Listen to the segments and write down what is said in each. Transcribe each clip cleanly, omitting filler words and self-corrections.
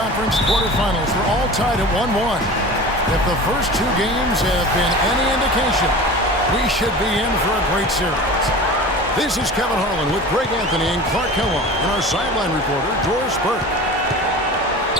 conference quarterfinals. We're all tied at 1-1. If the first two games have been any indication, we should be in for a great series. This is Kevin Harlan with Greg Anthony and Clark Kellogg and our sideline reporter, Doris Burke.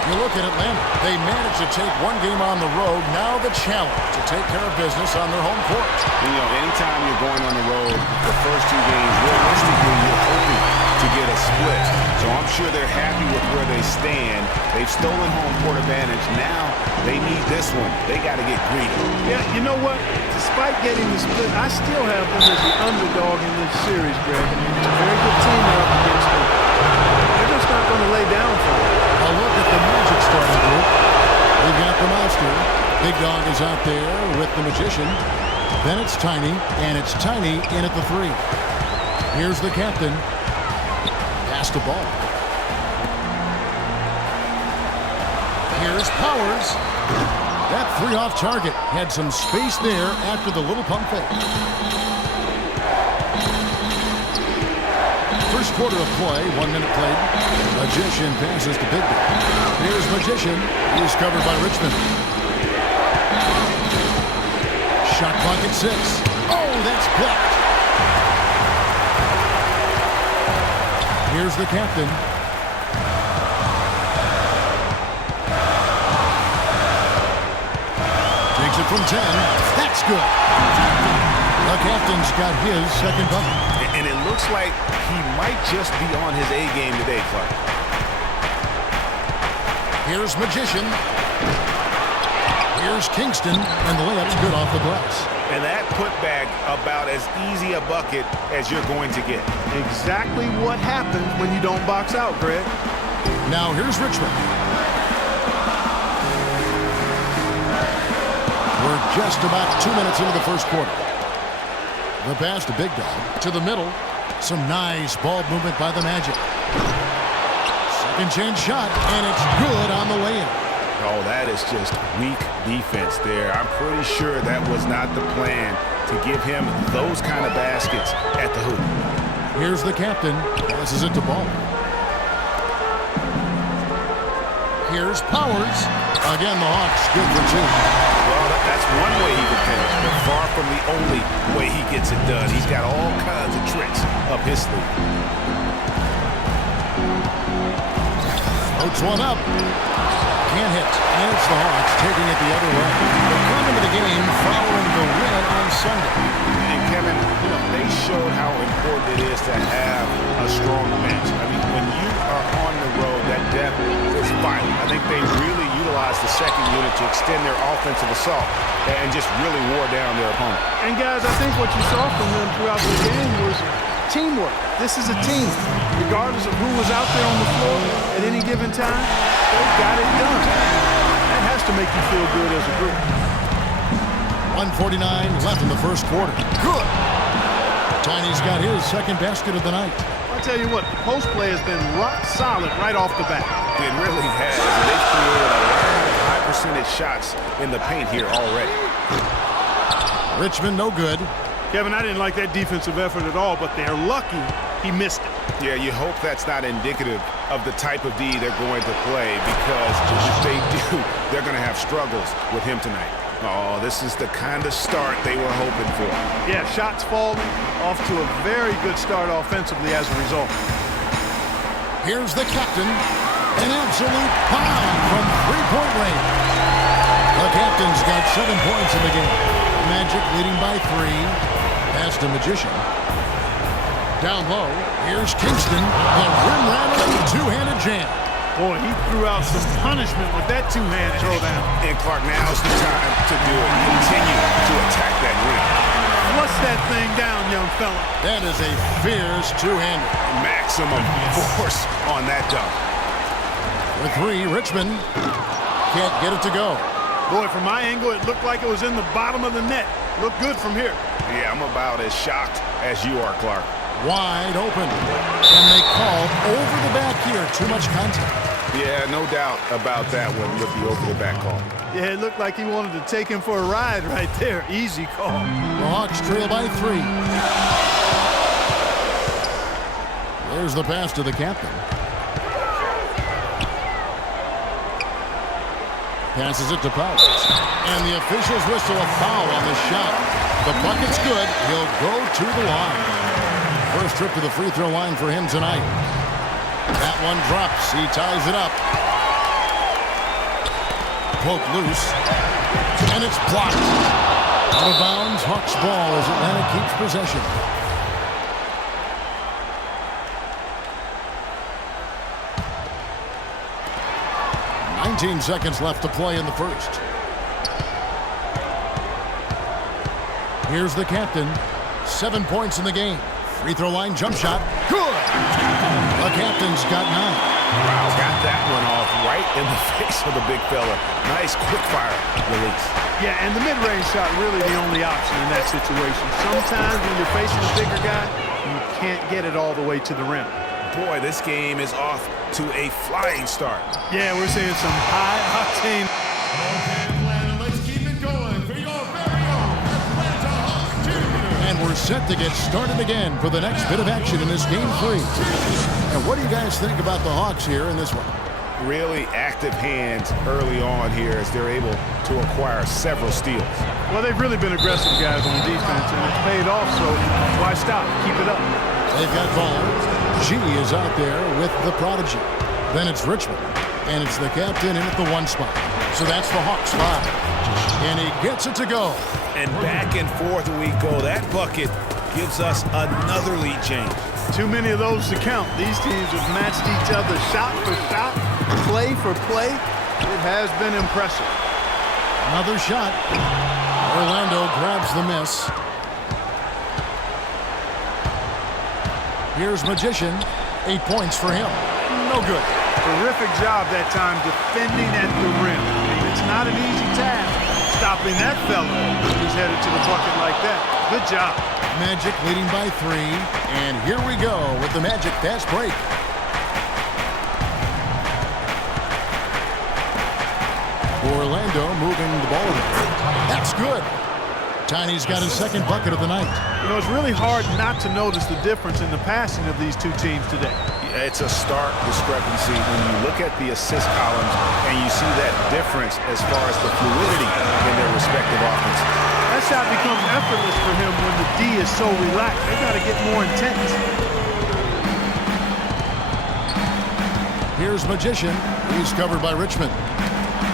You look at Atlanta. They managed to take one game on the road. Now the challenge to take care of business on their home court. You know, anytime you're going on the road, the first two games, realistically, you're hoping to get a split. So I'm sure they're happy with where they stand. They've stolen home court advantage. Now they need this one. They got to get greedy. Yeah, you know what? Despite getting the split, I still have them as the underdog in this series, Greg. It's a very good team they're up against them. They're just not going to lay down for them. A look at the Magic starting group. We've got the Monster. Big Dog is out there with the Magician. Then it's Tiny, and it's Tiny in at the 3. Here's the captain. Pass the ball. Here's Powers. That 3 off target. Had some space there after the little pump fake. First quarter of play, 1 minute played. Magician passes to Big Dog. Here's Magician. He's covered by Richmond. Shot clock at 6. Oh, that's blocked. Here's the captain. Takes it from 10. That's good. The captain's got his second bucket. And it looks like he might just be on his A game today, Clark. Here's Magician. Here's Kingston, and the layup's good off the glass. And that putback about as easy a bucket as you're going to get. Exactly what happens when you don't box out, Greg. Now here's Richmond. We're just about 2 minutes into the first quarter. The pass to Big Dog. To the middle. Some nice ball movement by the Magic. Second chance shot, and it's good on the way in. Oh, that is just weak defense there. I'm pretty sure that was not the plan to give him those kind of baskets at the hoop. Here's the captain. Passes it to Ball. Here's Powers. Again, the Hawks good for 2. Well, that's one way he can finish, but far from the only way he gets it done. He's got all kinds of tricks up his sleeve. Floats one up. Can't hit. And it's the Hawks taking it the other way. They come into the game following the win on Sunday. And Kevin, you know, they showed how important it is to have a strong bench. I mean, when you are on the road, that depth is vital. I think they really utilized the second unit to extend their offensive assault and just really wore down their opponent. And guys, I think what you saw from them throughout the game was teamwork. This is a team. Regardless of who was out there on the floor at any given time, they got it done. That has to make you feel good as a group. 1:49 left in the first quarter. Good. Tiny's got his second basket of the night. I'll tell you what, the post play has been rock solid right off the bat. It really has. They've created a lot of high percentage shots in the paint here already. Richmond no good. Kevin, I didn't like that defensive effort at all, but they're lucky he missed it. Yeah, you hope that's not indicative of the type of D they're going to play, because if they do, they're going to have struggles with him tonight. Oh, this is the kind of start they were hoping for. Yeah, shots falling, off to a very good start offensively as a result. Here's the captain. An absolute pound from three-point range. The captain's got 7 points in the game. Magic leading by 3. Pass to Magician. Down low, here's Kingston. The rim-rattling two-handed jam. Boy, he threw out some punishment with that two-hand throwdown. And Clark, now's the time to do it. Continue to attack that rim. Flush that thing down, young fella. That is a fierce two-hander. Maximum force on that dunk. For 3, Richmond can't get it to go. Boy, from my angle, it looked like it was in the bottom of the net. Looked good from here. Yeah, I'm about as shocked as you are, Clark. Wide open. And they called over the back here. Too much contact. Yeah, no doubt about that one with the over-the-back call. Yeah, it looked like he wanted to take him for a ride right there. Easy call. The Hawks trail by 3. There's the pass to the captain. Passes it to Powers. And the officials whistle a foul on the shot. The bucket's good. He'll go to the line. First trip to the free throw line for him tonight. That one drops. He ties it up. Poke loose. And it's blocked. Out of bounds. Hawks ball as Atlanta keeps possession. Seconds left to play in the first. Here's the captain. 7 points in the game. Free throw line jump shot. Good. The captain's got 9. Wow, got that one off right in the face of the big fella. Nice quick fire release. Yeah, and the mid-range shot really the only option in that situation. Sometimes when you're facing a bigger guy, you can't get it all the way to the rim. Boy, this game is off to a flying start. Yeah, we're seeing some high-octane. Okay, Atlanta, let's keep it going for your very own Atlanta Hawks Jr. And we're set to get started again for the next bit of action in this game 3. And what do you guys think about the Hawks here in this one? Really active hands early on here as they're able to acquire several steals. Well, they've really been aggressive guys on defense, and it's paid off, so why stop? Keep it up. They've got ball. G is out there with the prodigy. Then it's Richmond. And it's the captain in at the 1 spot. So that's the Hawks 5. And he gets it to go. And back and forth we go. That bucket gives us another lead change. Too many of those to count. These teams have matched each other shot for shot, play for play. It has been impressive. Another shot. Orlando grabs the miss. Here's Magician. 8 points for him. No good. Terrific job that time defending at the rim. It's not an easy task stopping that fella if he's headed to the bucket like that. Good job. Magic leading by 3. And here we go with the Magic fast break. Orlando moving the ball around. That's good. Tiny's got his second bucket of the night. You know, it's really hard not to notice the difference in the passing of these two teams today. It's a stark discrepancy when you look at the assist columns and you see that difference as far as the fluidity in their respective offenses. That shot becomes effortless for him when the D is so relaxed. They got to get more intense. Here's Magician. He's covered by Richmond.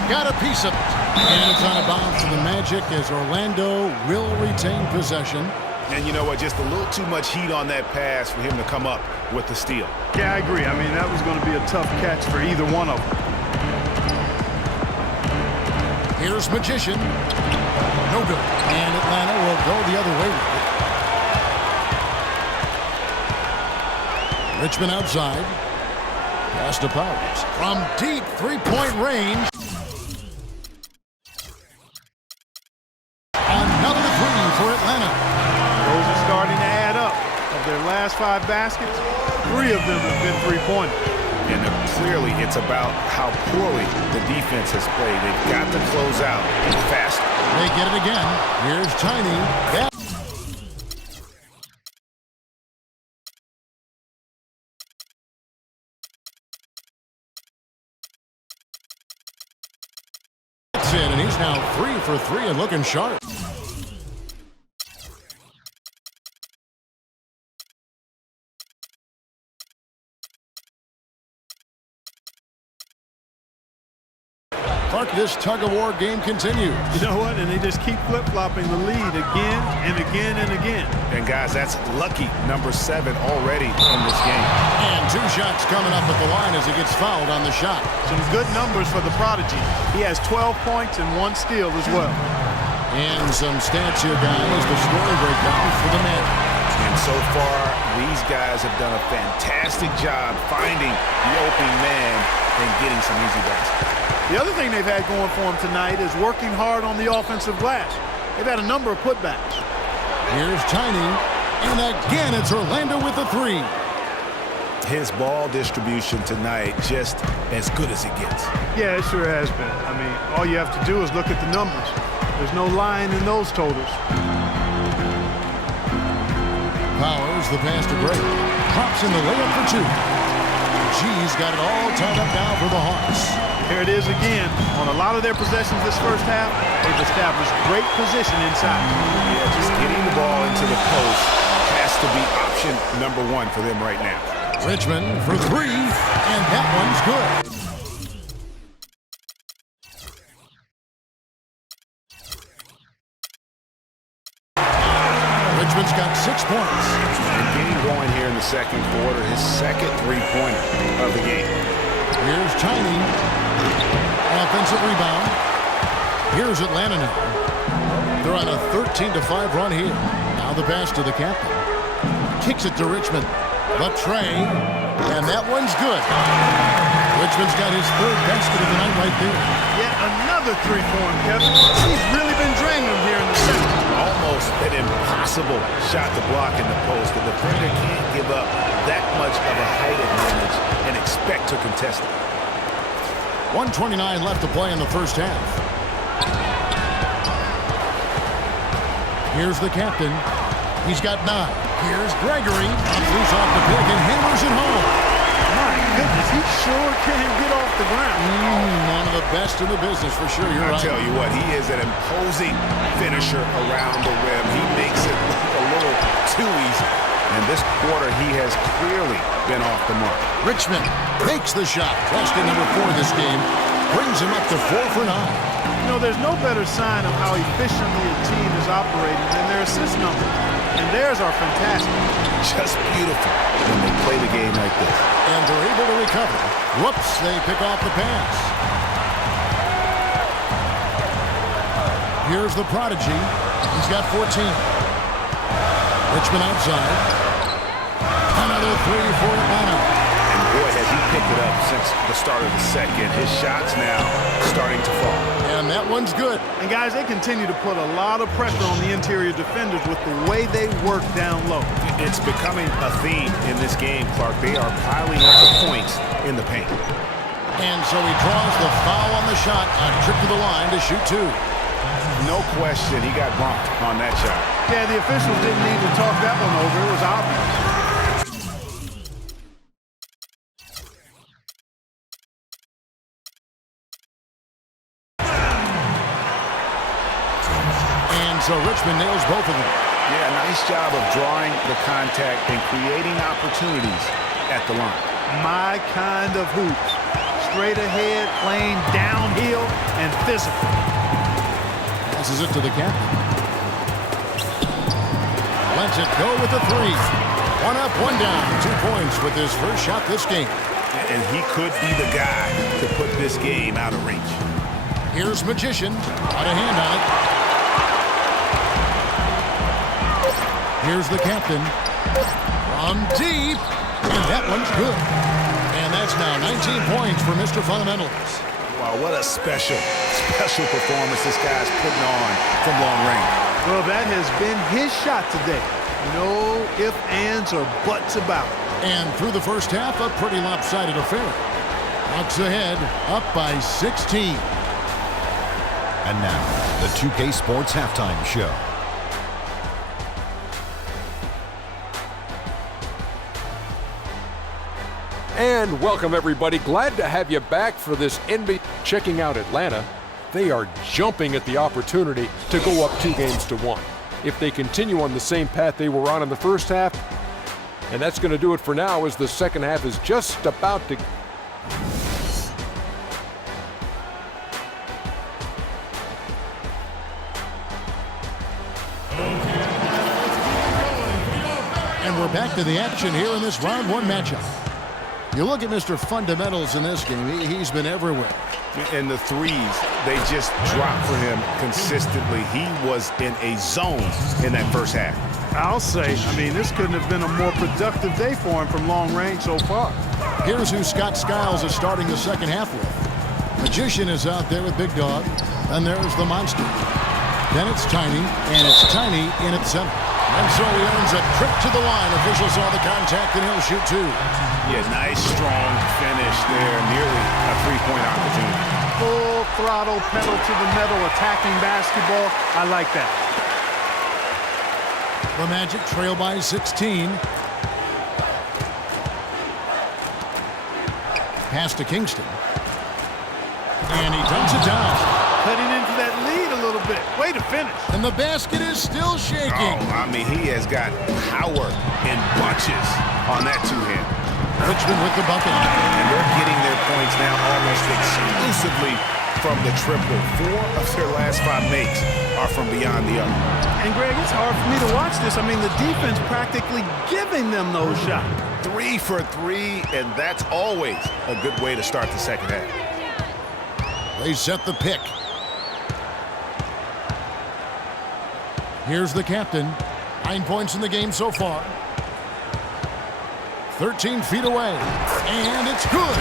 Got a piece of it. And it's on a bounce to the Magic as Orlando will retain possession. And you know what? Just a little too much heat on that pass for him to come up with the steal. Yeah, I agree. I mean, that was going to be a tough catch for either one of them. Here's Magician. No good. And Atlanta will go the other way with it. Richmond outside. Pass to Powers. From deep three-point range. Another 3 for Atlanta. Those are starting to add up. Of their last 5 baskets, 3 of them have been three-pointers. And clearly it's about how poorly the defense has played. They've got to close out fast. They get it again. Here's Tiny. That's it, and he's now 3 for 3 and looking sharp. Clark, this tug-of-war game continues. You know what? And they just keep flip-flopping the lead again and again and again. And, guys, that's lucky number 7 already in this game. And 2 shots coming up at the line as he gets fouled on the shot. Some good numbers for the prodigy. He has 12 points and 1 steal as well. And some stats here, guys. The scoring breakdown for the men. And so far, these guys have done a fantastic job finding the opening man and getting some easy baskets. The other thing they've had going for them tonight is working hard on the offensive glass. They've had a number of putbacks. Here's Tiny, and again it's Orlando with the 3. His ball distribution tonight just as good as it gets. Yeah, it sure has been. I mean, all you have to do is look at the numbers. There's no lying in those totals. Powers, the pass to Gray. Drops in the layup for 2. G's got it all tied up now for the Hawks. Here it is again. On a lot of their possessions this first half, they've established great position inside. Yeah, just getting the ball into the post has to be option number one for them right now. Richmond for three, and that one's good. Richmond's got 6 points. And getting going here in the second quarter, his second three-pointer of the game. Here's Tiny. Offensive rebound. Here's Atlanta now. They're on a 13-5 run here. Now the pass to the captain. Kicks it to Richmond. Latray. And that one's good. Richmond's got his third basket of the night right there. Yet another three for him, Kevin. He's really been draining them here in the second. Almost an impossible shot to block in the post. The defender can't give up that much of a height advantage and expect to contest it. 1:29 left to play in the first half. Here's the captain. He's got 9. Here's Gregory. Loose off the pick and hammers it home. My goodness, he sure can get off the ground. One of the best in the business for sure. You're right. I tell you what, he is an imposing finisher around the rim. He makes it look a little too easy. And this quarter, he has clearly been off the mark. Richmond makes the shot. Basket number 4 this game. Brings him up to 4 for 9. You know, there's no better sign of how efficiently a team is operating than their assist number. And theirs are fantastic. Just beautiful when they play the game like this. And they're able to recover. Whoops, they pick off the pass. Here's the prodigy. He's got 14. Richmond outside. Another 3 for Atlanta. And boy, has he picked it up since the start of the second. His shots now starting to fall. And that one's good. And guys, they continue to put a lot of pressure on the interior defenders with the way they work down low. It's becoming a theme in this game, Clark. They are piling up the points in the paint. And so he draws the foul on the shot. A trip to the line to shoot 2. No question, he got bumped on that shot. Yeah, the officials didn't need to talk that one over. It was obvious. So Richmond nails both of them. Yeah, nice job of drawing the contact and creating opportunities at the line. My kind of hoops. Straight ahead, playing downhill, and physical. Passes it to the captain. Lets it go with the 3. 1 up, 1 down. 2 points with his first shot this game. And he could be the guy to put this game out of reach. Here's Magician. Got a hand on it. Here's the captain. From deep. And that one's good. And that's now 19 points for Mr. Fundamentals. Wow, what a special performance this guy's putting on from long range. Well, that has been his shot today. No ifs, ands, or buts about it. And through the first half, a pretty lopsided affair. Bucks ahead, up by 16. And now, the 2K Sports Halftime Show. And welcome, everybody. Glad to have you back for this NBA. Checking out Atlanta. They are jumping at the opportunity to go up 2-1. If they continue on the same path they were on in the first half, and that's going to do it for now as the second half is just about to... And we're back to the action here in this round 1 matchup. You look at Mr. Fundamentals in this game, he's been everywhere. And the threes, they just drop for him consistently. He was in a zone in that first half. I'll say, this couldn't have been a more productive day for him from long range so far. Here's who Scott Skiles is starting the second half with. Magician is out there with Big Dog, and there's the Monster. Then it's Tiny, and it's Tiny in at center. And so he earns a trip to the line. Officials saw the contact, and he'll shoot 2. Yeah, nice, strong finish there. Nearly a three-point opportunity. Full throttle, pedal to the metal, attacking basketball. I like that. The Magic trail by 16. Pass to Kingston. And he dumps it down. Cutting into that lead a little bit. Way to finish. And the basket is still shaking. Oh, I mean, he has got power in bunches on that two-hand. Richmond with the bucket. And they're getting their points now almost exclusively from the triple. 4 of their last 5 makes are from beyond the arc. And, Greg, it's hard for me to watch this. I mean, the defense practically giving them those shots. 3 for 3, and that's always a good way to start the second half. They set the pick. Here's the captain. 9 points in the game so far. 13 feet away. And it's good.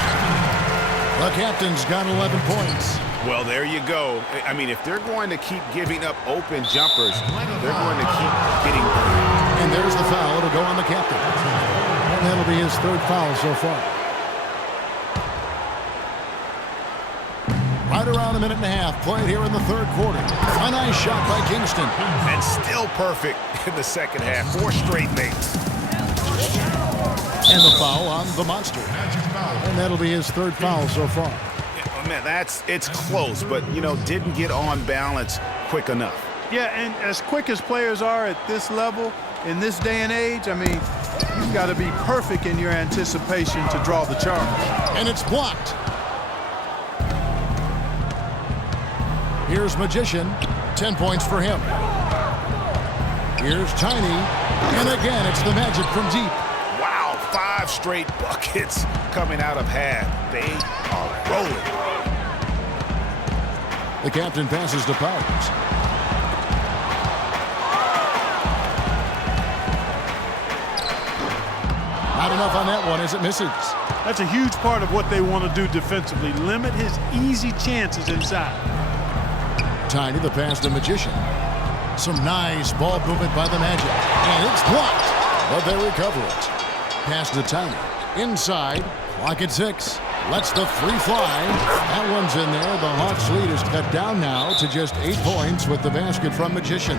The captain's got 11 points. Well, there you go. I mean, if they're going to keep giving up open jumpers, they're going to keep getting... And there's the foul. It'll go on the captain. And that'll be his 3rd foul so far. Right around a minute and a half played here in the 3rd quarter. A nice shot by Kingston. And still perfect in the second half. 4 straight makes. And the foul on the monster. And that'll be his 3rd foul so far. Man, it's close, but, you know, didn't get on balance quick enough. Yeah, and as quick as players are at this level, in this day and age, I mean, you've got to be perfect in your anticipation to draw the charge. And it's blocked. Here's Magician. 10 points for him. Here's Tiny. And again, it's the Magic from deep. Wow, 5 straight buckets coming out of half. They are rolling. The captain passes to Powers. Not enough on that one as it misses. That's a huge part of what they want to do defensively. Limit his easy chances inside. Tiny, the pass to Magician. Some nice ball movement by the Magic. And it's blocked, but they recover it. Pass to Tiny. Inside, clock at 6. Lets the 3 fly. That one's in there. The Hawks lead is cut down now to just 8 points with the basket from Magician.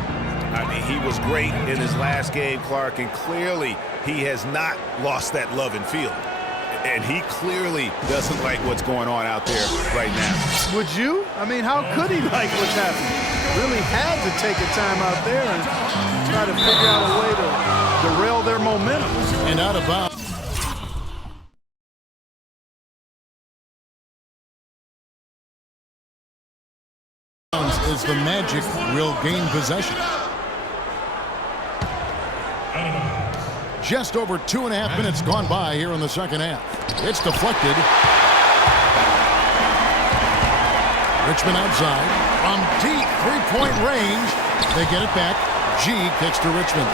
I mean, he was great in his last game, Clark, and clearly he has not lost that love and feel. And he clearly doesn't like what's going on out there right now. Would you? I mean, how could he like what's happening? Really had to take a time out there and try to figure out a way to derail their momentum. And out of bounds. Is the Magic will gain possession. Just over 2.5 minutes gone by here in the second half. It's deflected. Richmond outside. From deep 3-point range. They get it back. G kicks to Richmond.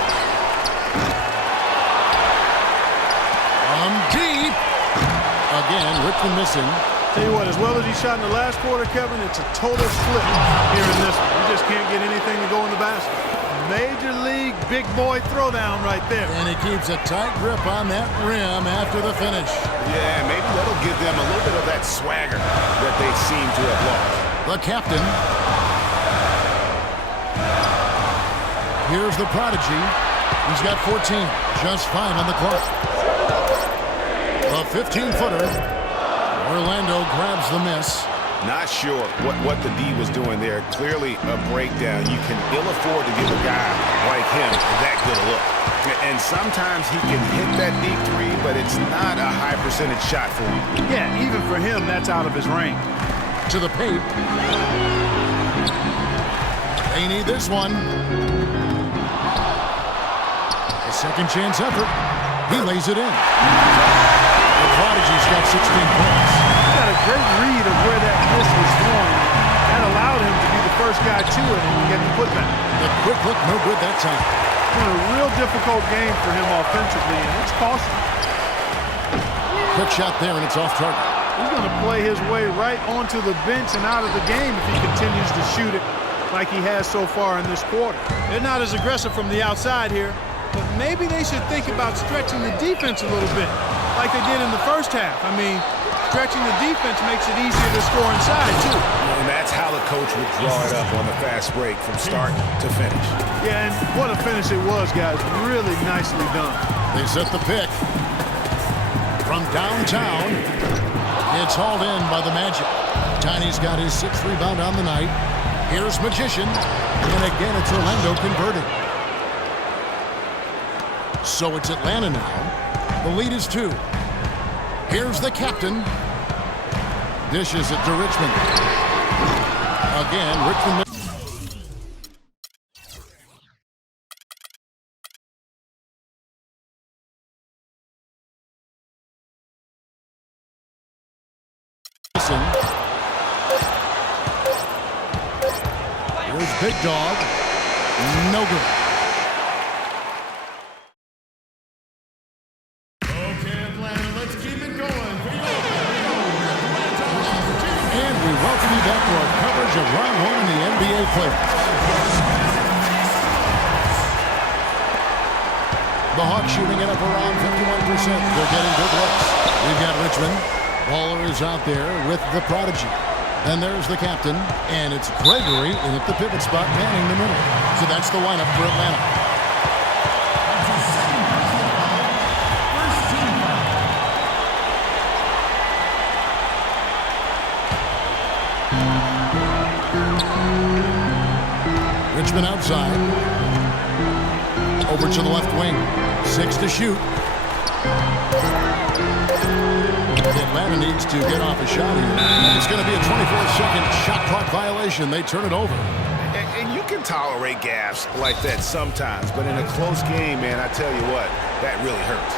From deep. Again, Richmond missing. Tell you what, as well as he shot in the last quarter, Kevin, it's a total flip here in this one. He just can't get anything to go in the basket. Major league big boy throwdown right there. And he keeps a tight grip on that rim after the finish. Yeah, maybe that'll give them a little bit of that swagger that they seem to have lost. The captain. Here's the prodigy. He's got 14. Just 5 on the clock. A 15-footer. Orlando grabs the miss. Not sure what the D was doing there. Clearly a breakdown. You can ill afford to give a guy like him that good a look. And sometimes he can hit that deep 3, but it's not a high percentage shot for him. Yeah, even for him, that's out of his range. To the paint. They need this one. A second chance effort. He lays it in. The prodigy's got 16 points. He got a great read of where that miss was going. That allowed him to be the first guy to it and get the putback. The quick look, no good that time. It's been a real difficult game for him offensively, and it's costly. Quick shot there, and it's off target. He's going to play his way right onto the bench and out of the game if he continues to shoot it like he has so far in this quarter. They're not as aggressive from the outside here, but maybe they should think about stretching the defense a little bit, like they did in the first half. I mean, stretching the defense makes it easier to score inside, too. And that's how the coach would draw it up on the fast break from start to finish. Yeah, and what a finish it was, guys. Really nicely done. They set the pick. From downtown, it's hauled in by the Magic. Tiny's got his 6th rebound on the night. Here's Magician. And again, it's Orlando converting. So it's Atlanta now. The lead is 2. Here's the captain. Dishes it to Richmond. Again, Richmond. Here's Big Dog. No good. Okay, Atlanta, let's keep it going. And we welcome you back to our coverage of round 1 in the NBA playoffs. The Hawks shooting it up around 51%. They're getting good looks. We've got Richmond. Baller is out there with the prodigy. And there's the captain, and it's Gregory in at the pivot spot, manning the middle. So that's the lineup for Atlanta. Richmond outside. Over to the left wing. 6 to shoot. Atlanta needs to get off a shot here. And it's going to be a 24-second shot clock violation. They turn it over. And you can tolerate gaffes like that sometimes, but in a close game, man, I tell you what, that really hurts.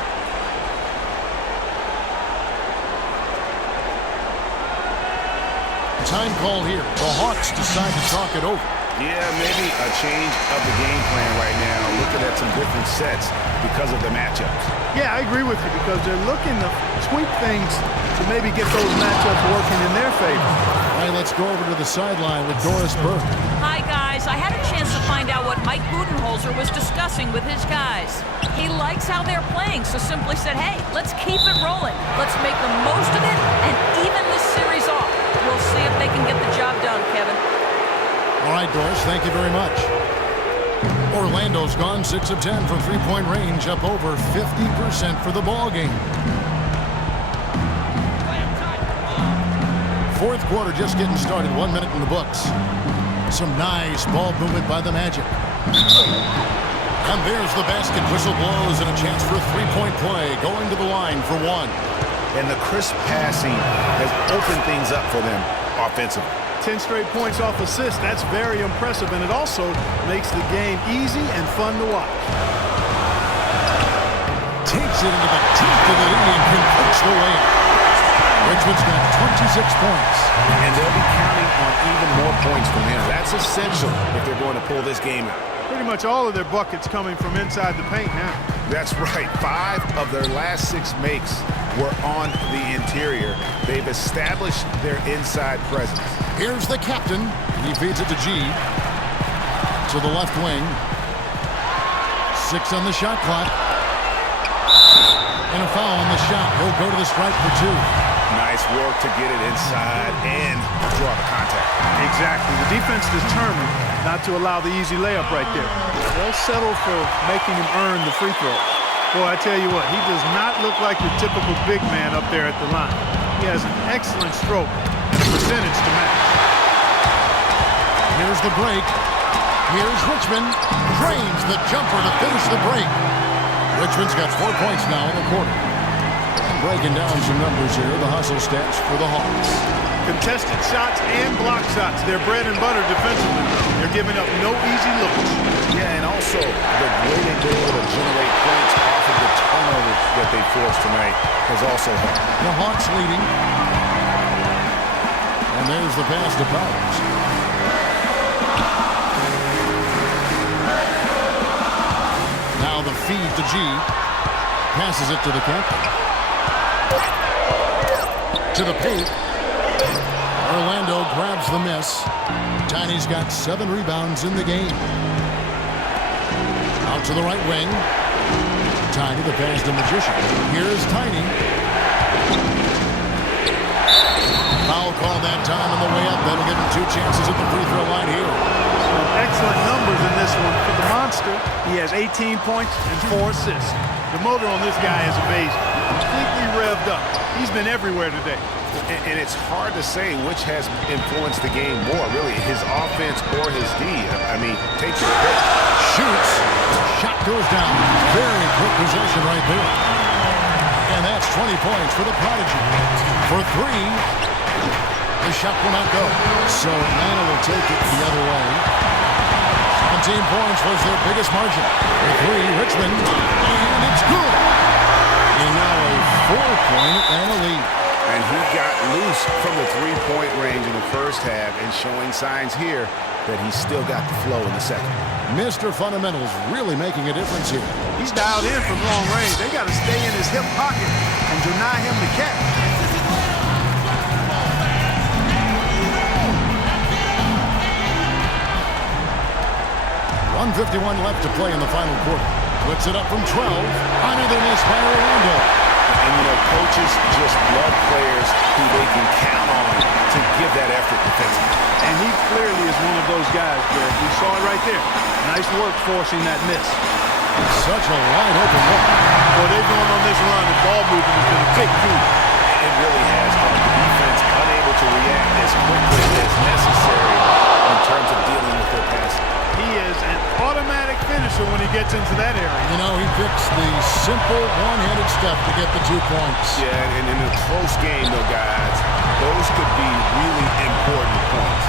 Time call here. The Hawks decide to talk it over. Yeah, maybe a change of the game plan right now, looking at some different sets because of the matchups. Yeah, I agree with you because they're looking to tweak things to maybe get those matchups working in their favor. All right, let's go over to the sideline with Doris Burke. Hi, guys. I had a chance to find out what Mike Budenholzer was discussing with his guys. He likes how they're playing, so simply said, hey, let's keep it rolling. Let's make the most of it and even this series off. We'll see if they can get the job done, Kevin. All right, Doris, thank you very much. Orlando's gone 6 of 10 from three-point range, up over 50% for the ball game. Fourth quarter just getting started, 1 minute in the books. Some nice ball movement by the Magic. And there's the basket. Whistle blows and a chance for a three-point play, going to the line for 1. And the crisp passing has opened things up for them offensively. 10 straight points off assists. That's very impressive, and it also makes the game easy and fun to watch. Takes it into the teeth of the lead and converts the layup. Richmond's got 26 points. And they'll be counting on even more points from him. That's essential if they're going to pull this game out. Pretty much all of their buckets coming from inside the paint now. That's right. 5 of their last 6 makes were on the interior. They've established their inside presence. Here's the captain. He feeds it to G. To the left wing. 6 on the shot clock. And a foul on the shot. He'll go to the stripe for 2. Nice work to get it inside and draw the contact. Exactly. The defense determined not to allow the easy layup right there. They'll settle for making him earn the free throw. Boy, I tell you what, he does not look like your typical big man up there at the line. He has an excellent stroke and a percentage to match. Here's the break. Here's Richmond. Drains the jumper to finish the break. Richmond's got 4 points now in the quarter. And breaking down some numbers here, the hustle stats for the Hawks. Contested shots and block shots. They're bread and butter defensively. They're giving up no easy looks. Yeah, and also the way they've been able to generate points off of the turnovers that they forced tonight has also helped. The Hawks leading. And there's the pass to Powers. Now the feed to G. Passes it to the captain. To the paint. Orlando grabs the miss. Tiny's got 7 rebounds in the game. Out to the right wing. Tiny, the pass to Magician. Here's Tiny. Foul call that time on the way up. That'll give him 2 chances at the free throw line here. Some excellent numbers in this one for the monster. He has 18 points and 4 assists. The motor on this guy is amazing. Completely revved up. He's been everywhere today. And it's hard to say which has influenced the game more, really, his offense or his D. I mean, take your pick. Shoots. Shot goes down. Very quick possession right there. And that's 20 points for the Prodigy. For three, the shot will not go. So Atlanta will take it the other way. 17 points was their biggest margin. For three, Richmond. And it's good. And now a 4-point Atlanta lead. And he got loose from the three-point range in the first half and showing signs here that he's still got the flow in the second. Mr. Fundamentals really making a difference here. He's dialed in from long range. They got to stay in his hip pocket and deny him the catch. .151 left to play in the final quarter. Puts it up from 12. Another miss by Orlando. And, you know, coaches just love players who they can count on to give that effort defensively. And he clearly is one of those guys, Greg. We saw it right there. Nice work forcing that miss. Such a wide open look. Boy, they've gone on this run, and ball movement has been a big key. It really has. The defense unable to react as quickly as necessary in terms of dealing with their passing. He is an automatic finisher when he gets into that area. You know, he picks the simple one-handed step to get the 2 points. Yeah, and in a close game, though, guys, those could be really important points.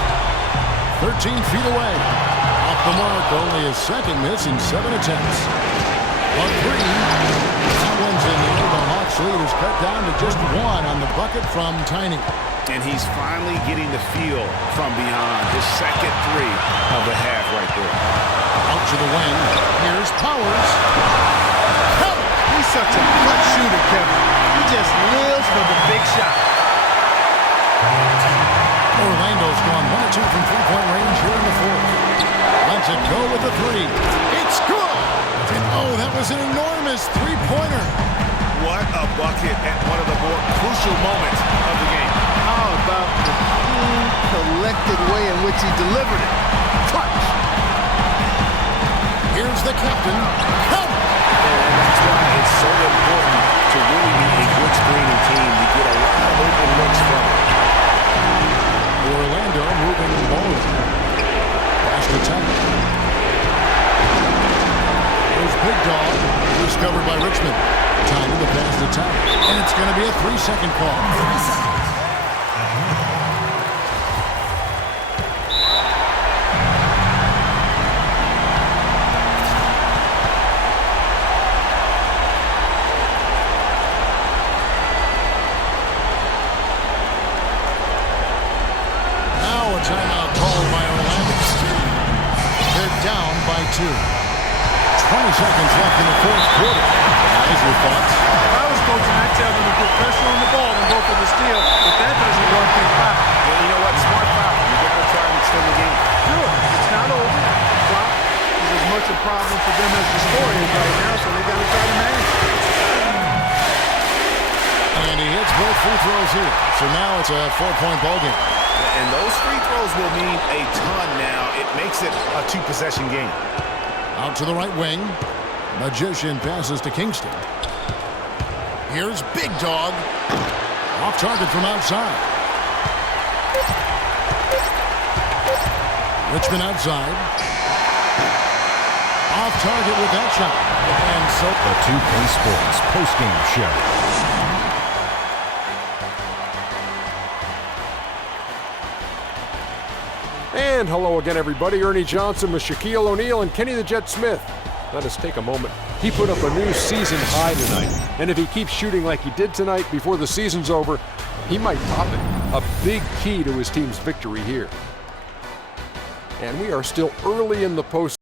13 feet away. Off the mark, only his second miss in 7 attempts. On three, that one's in there. The Hawks lead is cut down to just 1 on the bucket from Tiny. And he's finally getting the feel from beyond his second three of the half right there. Out to the wing. Here's Powers. Kevin, he's such a clutch shooter, Kevin. He just lives for the big shot. Orlando's gone 1 or 2 from three-point range here in the fourth. Lets it go with the three. It's good! And oh, that was an enormous three-pointer. What a bucket at one of the more crucial moments of the game. How about the cool, collected way in which he delivered it? Clutch! Here's the captain. Come! And that's why it's so important to really be a good screening team. You get a lot of open looks from it. Orlando moving the ball. Pass to Tiny. There's Big Dog, discovered by Richmond. Tiny the pass to Tiny. And it's going to be a 3-second call. 3 seconds. Timeout called by Orlando. They're down by 2. 20 seconds left in the fourth quarter. Guys, your thoughts? If I was coaching, I'd tell them to put pressure on the ball and go for the steal. If that doesn't work, then foul. Yeah, you know what? Smart foul. You're going to try and extend the game. Sure, it's not over. Clock is as much a problem for them as the score is right now, so they got to try to manage it. And he hits both free throws here. So now it's a 4-point ball game. And those free throws will mean a ton now. It makes it a 2-possession game. Out to the right wing. Magician passes to Kingston. Here's Big Dog. Off target from outside. Richmond outside. Off target with that shot. And so The 2K Sports postgame show. And hello again, everybody. Ernie Johnson with Shaquille O'Neal and Kenny the Jet Smith. Let us take a moment. He put up a new season high tonight. And if he keeps shooting like he did tonight before the season's over, he might top it. A big key to his team's victory here. And we are still early in the postseason.